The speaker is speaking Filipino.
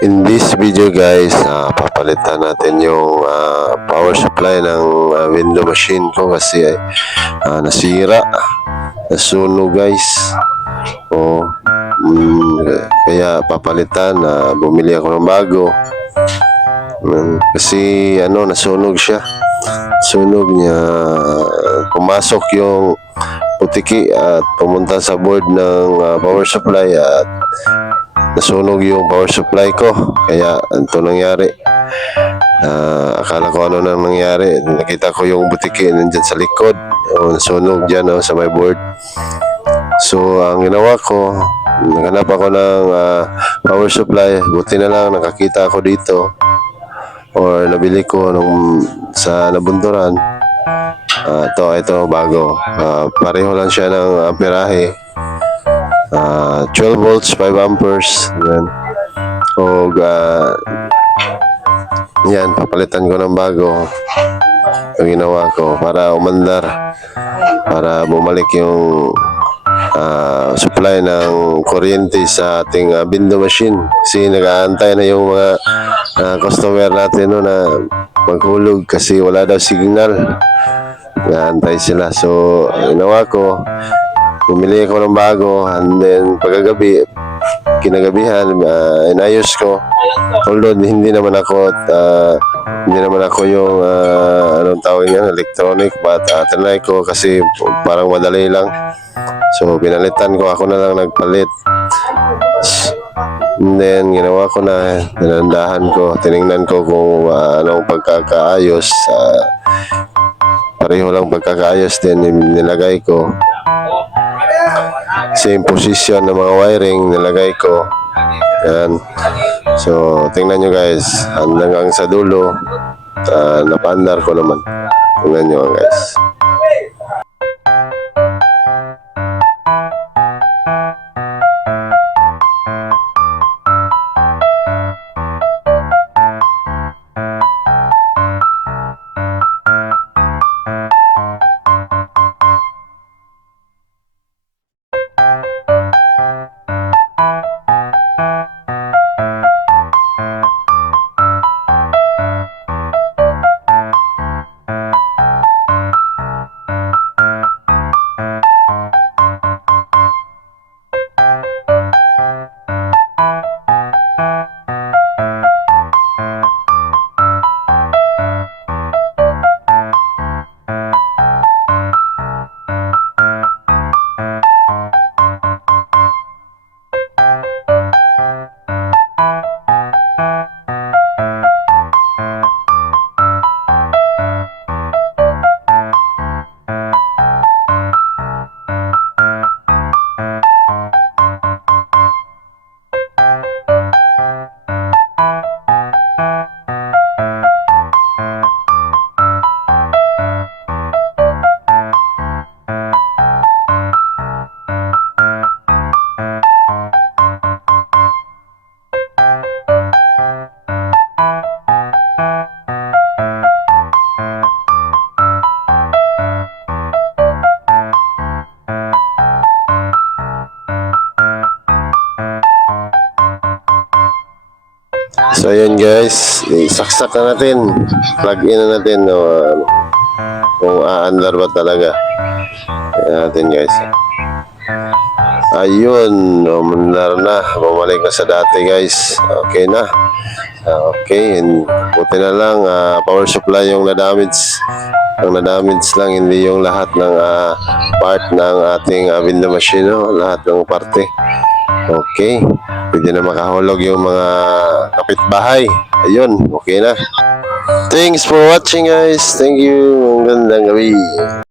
In this video guys, ah, papalitan natin yung ah, power supply ng ah, window machine ko kasi ah, nasira. Nasunog guys. O, mm, kaya papalitan na bumili ako ng bago. Mm, kasi ano, nasunog siya. Sunog niya, pumasok yung putiki at pumunta sa board ng ah, power supply at nasunog yung power supply ko. Kaya ito nangyari. Ah, akala ko ano nang nangyari. Nakita ko yung butiki nandyan sa likod. O, nasunog dyan oh, sa my board. So, ang ginawa ko, naghanap ako ng ah, power supply. Buti na lang nakakita ako dito. Or nabili ko nung sa nabunturan. Ah, ito, ito, bago. Ah, pareho lang siya ng amperahe. Ah, 12 volts, 5 amperes. Yan. O, ah, yan, papalitan ko ng bago. Yung ginawa ko para umandar. Para bumalik yung ah, supply ng kuryente sa ating ah, window machine. Kasi nag-aantay na yung mga ah, customer natin no, na maghulog kasi wala daw signal. Nag-aantay sila. So, ang ginawa ko, bumili ako ng bago and then pagkagabi kinagabihan uh, inayos ko. Although hindi naman ako uh, hindi naman ako yung uh, anong tawag niya electronic but uh, tinry ko kasi parang madali lang. So pinalitan ko ako na lang nagpalit. And then ginawa ko na nandahan ko tiningnan ko kung uh, anong pagkakaayos uh, pareho lang pagkakaayos din nilagay ko same position ng mga wiring nilagay ko. Yan. So tingnan nyo guys. Hanggang sa dulo. Uh, napaandar ko naman. Tingnan nyo guys So yun guys, isaksak na natin. Plug in na natin no, ano, kung aandar ba talaga. Ayan natin guys. Ayun, umandar na. Bumalik na sa dati guys. Okay na. Ah, Okay, and buti na lang ah, power supply yung na-damage. Ang na-damage lang, hindi yung lahat ng ah, part ng ating ah, window machine, no? lahat ng parte. Okay. Pwede na makahulog yung mga kapitbahay. Ayun, okay na. Thanks for watching guys. Thank you. Ang gandang gabi.